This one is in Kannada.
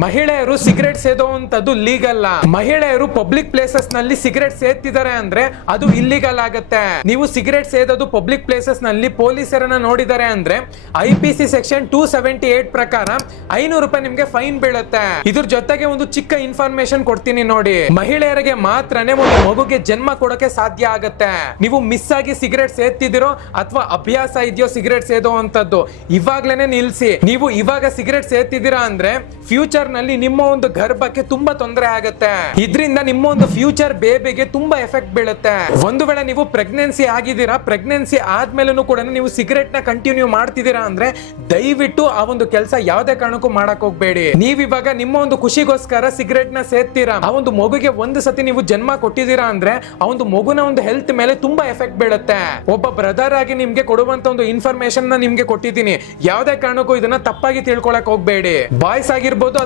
ಮಹಿಳೆಯರು ಸಿಗರೆಟ್ ಸೇದುವಂತದ್ದು ಲೀಗಲ್. ಮಹಿಳೆಯರು ಪಬ್ಲಿಕ್ ಪ್ಲೇಸಸ್ ನಲ್ಲಿ ಸಿಗರೆಟ್ ಸೇದ್ತಿದ್ದಾರೆ ಅಂದ್ರೆ ಅದು ಇಲ್ಲಿಗಲ್ ಆಗುತ್ತೆ. ನೀವು ಸಿಗರೆಟ್ ಸೇದೋದು ಪಬ್ಲಿಕ್ ಪ್ಲೇಸಸ್ ನಲ್ಲಿ ಪೊಲೀಸರನ್ನ ನೋಡಿದ್ದಾರೆ ಅಂದ್ರೆ IPC ಸೆಕ್ಷನ್ 278 ಪ್ರಕಾರ 500 ರೂಪಾಯಿ ನಿಮ್ಗೆ ಫೈನ್ ಬೀಳುತ್ತೆ. ಇದ್ರ ಜೊತೆಗೆ ಒಂದು ಚಿಕ್ಕ ಇನ್ಫಾರ್ಮೇಶನ್ ಕೊಡ್ತೀನಿ ನೋಡಿ. ಮಹಿಳೆಯರಿಗೆ ಮಾತ್ರನೇ ಒಂದು ಮಗುಗೆ ಜನ್ಮ ಕೊಡೋಕೆ ಸಾಧ್ಯ ಆಗುತ್ತೆ. ನೀವು ಮಿಸ್ ಆಗಿ ಸಿಗರೆಟ್ ಸೇದ್ತಿದಿರೋ ಅಥವಾ ಅಭ್ಯಾಸ ಇದೆಯೋ ಸಿಗರೆಟ್ ಸೇದೋ ಅಂತದ್ದು, ಇವಾಗ್ಲೇನೆ ನಿಲ್ಸಿ. ನೀವು ಇವಾಗ ಸಿಗರೆಟ್ ಸೇದ್ತಿದ್ದೀರಾ ಅಂದ್ರೆ ಫ್ಯೂಚರ್ ನಲ್ಲಿ ನಿಮ್ಮ ಒಂದು ಗರ್ಭಕ್ಕೆ ತುಂಬಾ ತೊಂದರೆ ಆಗುತ್ತೆ. ಇದರಿಂದ ನಿಮ್ಮ ಒಂದು ಫ್ಯೂಚರ್ ಬೇಬಿಗೆ ತುಂಬಾ ಎಫೆಕ್ಟ್ ಬೀಳುತ್ತೆ. ಒಂದು ವೇಳೆ ನೀವು ಪ್ರೆಗ್ನೆನ್ಸಿ ಆಗಿದ್ದೀರಾ, ಪ್ರೆಗ್ನೆನ್ಸಿ ಆದ್ಮೇಲೂ ಕೂಡ ನೀವು ಸಿಗರೆಟ್ ನ ಕಂಟಿನ್ಯೂ ಮಾಡ್ತಿದ್ದೀರಾ ಅಂದ್ರೆ ದಯವಿಟ್ಟು ಆ ಒಂದು ಕೆಲಸ ಯಾವುದೇ ಕಾರಣಕ್ಕೂ ಮಾಡಕ್ ಹೋಗ್ಬೇಡಿ. ನೀವಿವಾಗ ನಿಮ್ಮ ಒಂದು ಖುಷಿಗೋಸ್ಕರ ಸಿಗರೆಟ್ ನ ಸೇದ್ತೀರಾ, ಆ ಒಂದು ಮಗುಗೆ ಒಂದು ಸತಿ ನೀವು ಜನ್ಮ ಕೊಟ್ಟಿದ್ದೀರಾ ಅಂದ್ರೆ ಆ ಒಂದು ಮಗುನ ಒಂದು ಹೆಲ್ತ್ ಮೇಲೆ ತುಂಬಾ ಎಫೆಕ್ಟ್ ಬೀಳುತ್ತೆ. ಒಬ್ಬ ಬ್ರದರ್ ಆಗಿ ನಿಮ್ಗೆ ಕೊಡುವಂತ ಒಂದು ಇನ್ಫಾರ್ಮೇಶನ್ ನ ನಿಮ್ಗೆ ಕೊಟ್ಟಿದ್ದೀನಿ. ಯಾವುದೇ ಕಾರಣಕ್ಕೂ ಇದನ್ನ ತಪ್ಪಾಗಿ ತಿಳ್ಕೊಳಕ್ ಹೋಗ್ಬೇಡಿ. ಬಾಯ್ಸ್ ಆಗಿರ್ಬೋದು